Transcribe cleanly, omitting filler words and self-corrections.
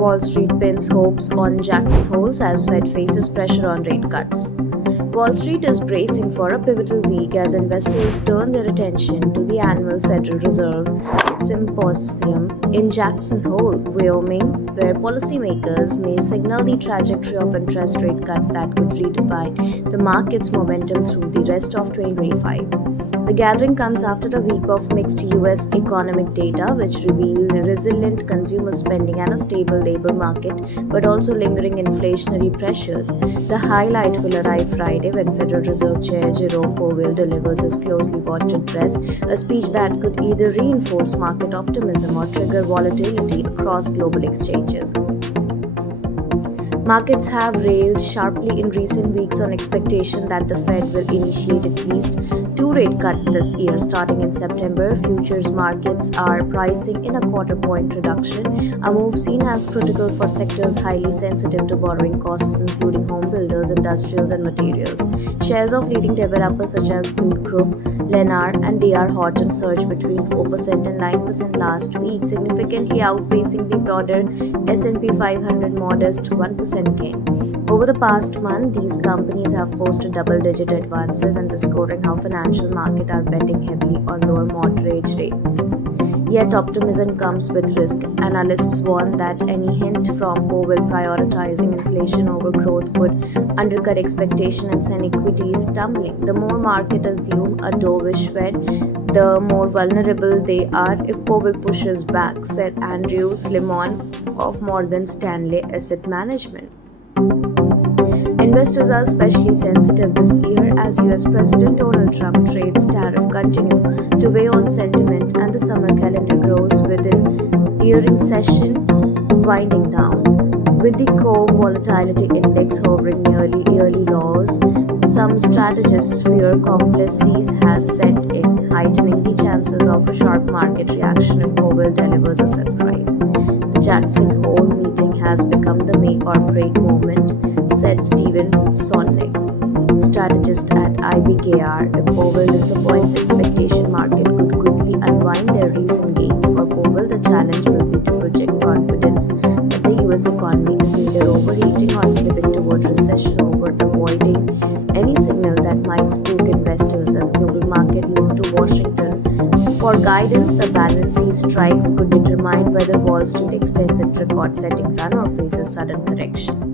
Wall Street pins hopes on Jackson Holes as Fed faces pressure on rate cuts. Wall Street is bracing for a pivotal week as investors turn their attention to the annual Federal Reserve symposium in Jackson Hole, Wyoming, where policymakers may signal the trajectory of interest rate cuts that could redefine the market's momentum through the rest of 2025. The gathering comes after a week of mixed U.S. economic data, which revealed resilient consumer spending and a stable labor market, but also lingering inflationary pressures. The highlight will arrive Friday when Federal Reserve Chair Jerome Powell delivers his closely watched address, a speech that could either reinforce market optimism or trigger volatility across global exchanges. Markets have railed sharply in recent weeks on expectation that the Fed will initiate at least 2 rate cuts this year. Starting in September, futures markets are pricing in a quarter-point reduction, a move seen as critical for sectors highly sensitive to borrowing costs, including homebuilders, industrials, and materials. Shares of leading developers such as PulteGroup, Lennar, and Horton surged between 4% and 9% last week, significantly outpacing the broader S&P 500 modest 1% gain. Over the past month, these companies have posted double-digit advances, underscoring how financial markets are betting heavily on lower mortgage rates. Yet optimism comes with risk. Analysts warn that any hint from Powell prioritizing inflation over growth could undercut expectation and send equities tumbling. The more market assume a dovish Fed, the more vulnerable they are if Powell pushes back, said Andrew Slimon of Morgan Stanley Asset Management. Investors are especially sensitive this year as US President Donald Trump trades tariff continue to weigh on sentiment and the summer calendar grows within earning session winding down. With the core volatility index hovering nearly yearly lows, some strategists fear complacency has set in, heightening the chances of a sharp market reaction if Powell delivers a surprise. The Jackson Hole meeting has become the make or break moment, said Stephen Sonnick, strategist at IBKR. If Powell disappoints expectation, market could quickly unwind their recent gains. For Powell, the challenge will be to project confidence that the US economy is neither overheating or slipping toward recession over avoiding any signal that might spook investors as global market look to Washington for guidance. The balance he strikes could determine whether Wall Street extends its record-setting run or faces sudden correction.